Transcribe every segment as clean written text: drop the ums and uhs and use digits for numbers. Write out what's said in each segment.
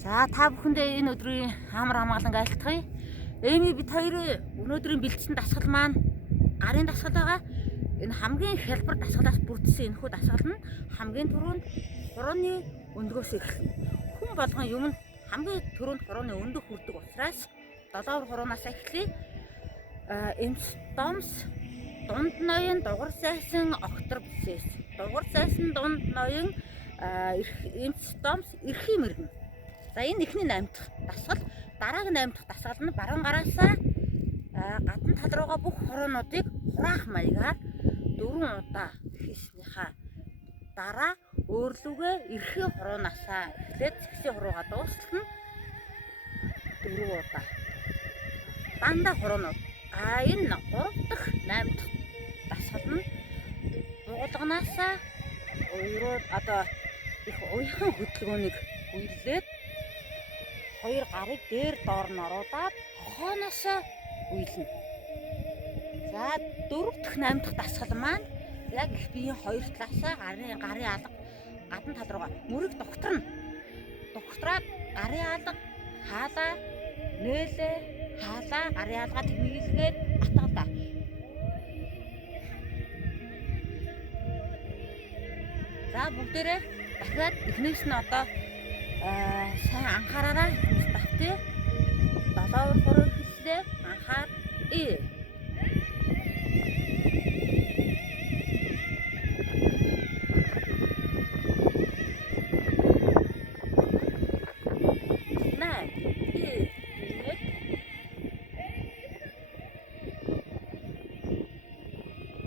За та бүхэндээ энэ өдрийн амар хамгаалан айлтгая. Эми бид хоёрын өнөөдрийн бэлдсэн дасгал маань гарын дасгал байгаа. Энэ хамгийн хялбар дасгалаас бүрдсэн энэхүү дасгал нь хамгийн түрүүнд хурууны өндгөөс эхэлнэ. Хүн болгон юмд хамгийн түрүүнд хурууны өндөх хүрдэг учраас долоовор хуруунаас эхлэе. Эмс домс дунд ноён дугар зайсан октор бисээс. Дугар зайсан дунд ноён эмс домс эрхийн мэргэн. За энэ эхний 8 дахь дасгал. Дараагийн 8 дахь дасгал нь баруун гараасаа гадна тал руугаа бүх хуруунуудыг хураах маягаар 4 удаа хийснийхаа дараа өөрлөгөө эрхийн хуруунаасаа эхлээд зэгсийн хуруугаа дуустал нь 4 удаа. Дандаа хуруунууд. Энэ 3 дахь 8 дахь дасгал нь буулганаасаа одоо их уян хөдөлгөөнийг үйлдээд хоёр гарыг дээр доор нь оруулаад хооноосоо үйлнэ. За 4 дахь 8 дахь дасгал маань яг их биеийн хоёр талаасаа гарын алга гадна тал руугаа мөрөг докторно. Доктораад гарын алга хаалаа нээлээ хаалаа гарын алгаа тэмүүлгээд атгалаа. За бүгдээрээ дахиад эхнээс нь одоо сайн анхаараарай. Давтъя. Долоовор хуруу хэллээ. Анхаар.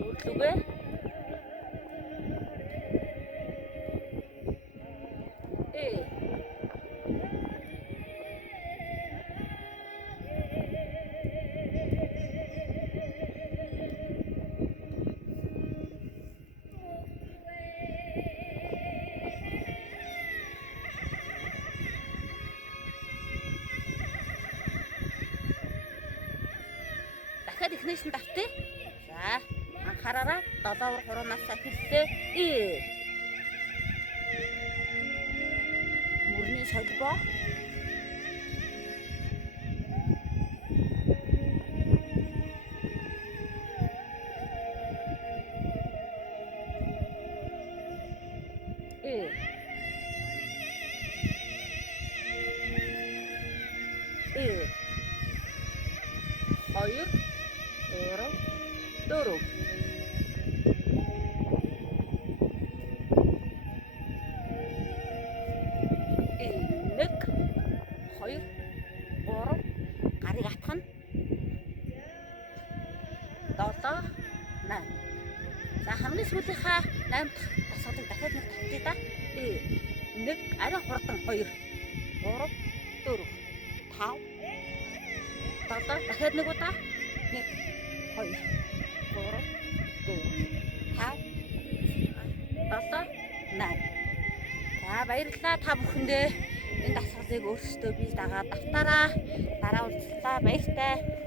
Өөрлөгөө дахиад эхнээс нь давтъя. За анхаараарай. Долоовор хуруунаас эхэллээ. Мөрний солбоо. Хоёр, гурав, дөрөв. Нэг, хоёр, гурав, гарыг атгана. 7, 8. За хамгийн сүүлийнхаа 8 дахь дасгалыг дахиад нэг тавьчих да. Нэг арай хурдан 2, 3, 4, 5. Дахиад нэг удаа 1 2 3 4 5 7 8. За баярлалаа та бүхэндээ энэ дасгалыг өөрсдөө бий дагаад автаараа дараа уулзлаа баяртай.